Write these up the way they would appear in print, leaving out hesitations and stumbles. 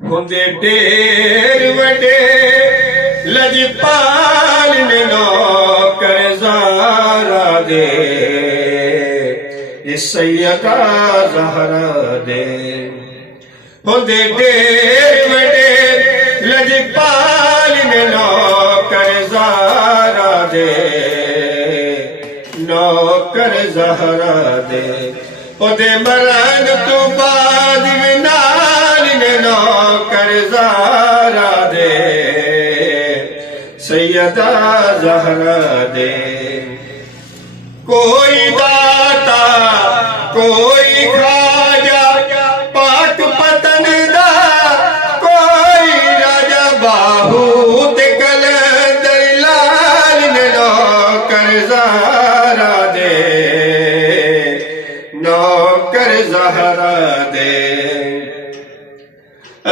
होंदे ढेर वडे लजपाल ने नौकर ज़ारा दे ये सैयदा ज़हरा दे। होंदे ढेर वडे लजपाल ने नौकर ज़ारा दे नौकर ज़हरा दे। ओदे मरण तो बाद विनाल ने नौकर ज़ारा दे सैयदा ज़हरा दे। कोई दाता कोई खाजा पाक पतन दा कोई राजा बाहू ते कलंदर लाल ने नौकर ज़ारा दे नौकर ज़हरा दे।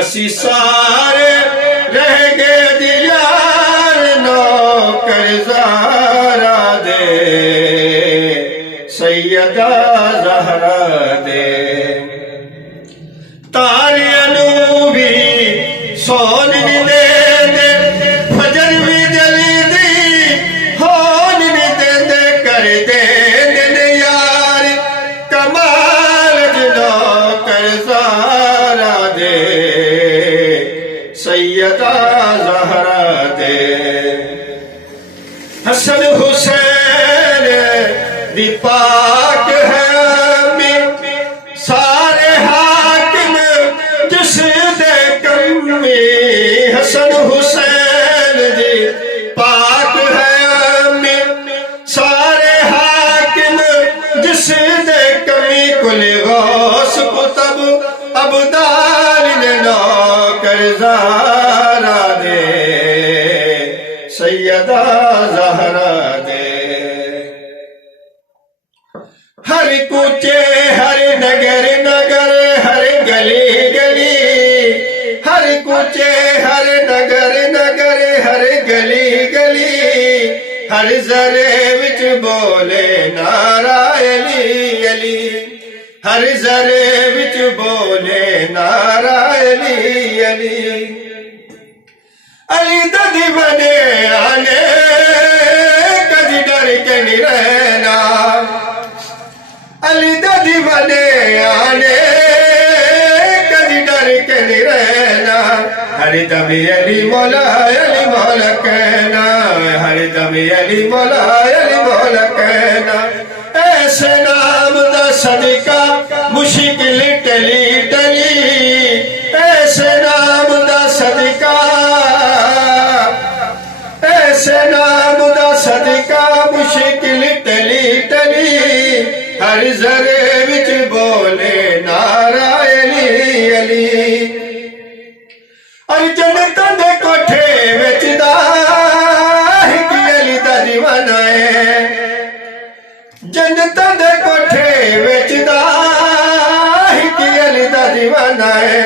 असी सारे रह गए दियार नौकर ज़ारा दे सैयदा ज़हरा दे। तारियां नूं भी सौन नी दे दे फजर भी जली दी होन नी दे दे कर दे दे यार कमाल नौकर ज़ारा दे सैयदा ज़हरा दे। हसन हुसैन दी पाक है सारे हाकिम जिस दे कमी। हसन हुसैन दी पाक है सारे हाकिम जिस दे कमी। कुल गौस कुतब अबदाल ने नौकर ज़ारा दे सैयदा ज़हरा दे। हर कूचे हर नगर नगर हर गली गली हर कूचे हर नगर नगर हर गली गली हर जरे विच बोले नारा अली अली हर जरे विच बोले नारा अली अली। अली दा दीवाने आने कदी डर के नहीं रहना अली दा दीवाने आने कदी डर के नहीं रहना। हर दम अली मौला कहना हर दम अली मौला कहना। ऐसे नाम दा सदका मुश्किल टली टली ऐसे नाम दा सदका ऐसे नाम दा सदका मुश्किल टली टली हर जरे विच बोले नारा अली अली। और जन्नत दे कोठे विच दा कि अली दा दीवाना है जन्नत दे कोठे विच दा कि अली दा दीवाना है।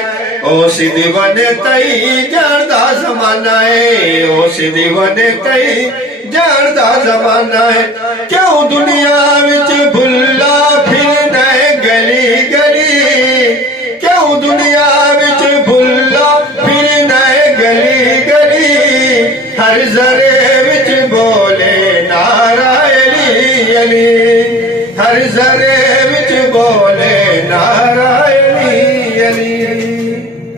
उस दीवाने तई जानदा ज़माना है उस दीवाने तई जानदा ज़माना है। क्यों दुनिया विच भुल्ला फिरना है गली गली क्यों दुनिया विच भुल्ला फिरना है गली गली हर जरे विच बोले नारा अली अली हर जरे